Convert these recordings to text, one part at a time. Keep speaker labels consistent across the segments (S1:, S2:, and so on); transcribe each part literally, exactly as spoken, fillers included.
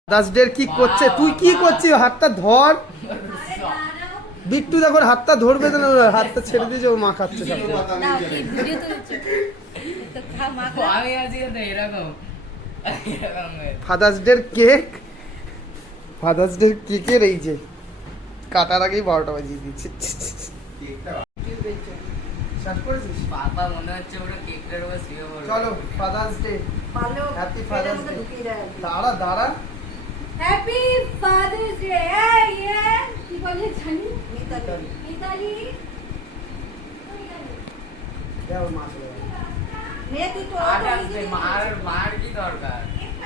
S1: দাসডের কি করছে? তুই কি করছিস? হাতটা ধর। বিট্টু দেখো হাতটা ধরবে না, হাতটা ছেড়ে দিয়েছে, ও মা খাচ্ছে সাথে। ফাদার্স ডের কেক, ফাদার্স ডের কেকের এই যে কাটার আগেই বারোটা বাজিয়ে দিচ্ছে।
S2: পাপা মনে হচ্ছে ওটা কেকটার উপর শুয়ে পড়বে।
S1: চলো Father's Day, happy Father's Day. দাঁড়া দাঁড়া,
S3: হ্যাপি ফাদার্স ডে। এই এ কি বলে জানি? মিতালি মিতালি
S1: দাও মা চলে গেল।
S3: মে তুই তো
S2: আজ আসবে, মার মার কি দরকার?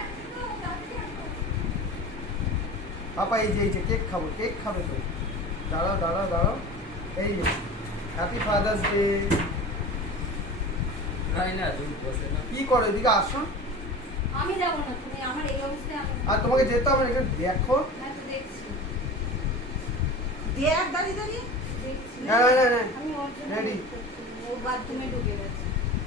S1: পাপা এই যে এই যে কেক খাবো, কেক খাবে তো। দাঁড়াও দাঁড়াও দাঁড়াও, এই যে হ্যাপি ফাদার্স ডে।
S2: হয় না, তুমি বসে না।
S1: কি করো, এদিকে আসো।
S3: আমি যাব না, তুমি আমার এই অবস্থায় আমি
S1: আর তোমাকে যেতে হবে না, এখানে দেখো।
S3: না তো দেখছি
S4: দেখ দাঁড়িয়ে দাঁড়িয়ে
S3: দেখছি
S1: না না না না,
S3: আমি ওর জন্য
S1: Ready?
S3: ও বাথরুমে ঢুকে গেছে।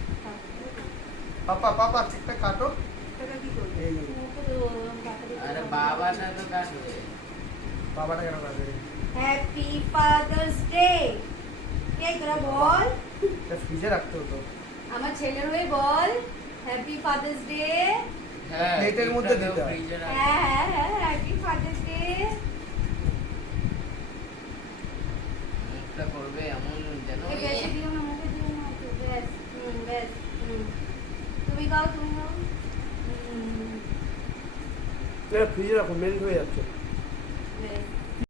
S1: পাপা পাপা কেকটা কাটো।
S4: এটা কি করবে?
S1: এই
S3: ও তো বাথরুমে
S2: আরে বাবাটা তো কাটবে।
S1: বাবাটা কেন কাটবে?
S3: Happy Father's day. কে তোরা বল,
S1: এটা ফ্রিজে রাখতে হতো।
S3: আমার ছেলের হয়ে বল হ্যাপি ফাদার্স ডে।
S2: হ্যাঁ,
S1: প্লেটের মধ্যে
S2: কেকটা
S1: দিতে
S2: তো
S1: হয়।
S2: ফ্রিজে রাখ।
S3: হ্যাঁ হ্যাঁ হ্যাঁ হ্যাপি ফাদার্স ডে।
S2: মুখটা করবে এমন যেন
S3: এই বেশি দিও না, মুখে দিও না তো, ব্যাস হুম ব্যাস হুম। তুমি গাও তুমি গাও। হুম
S1: এটা ফ্রিজে রাখো, মেল্ট হয়ে যাচ্ছে।
S3: ব্যাস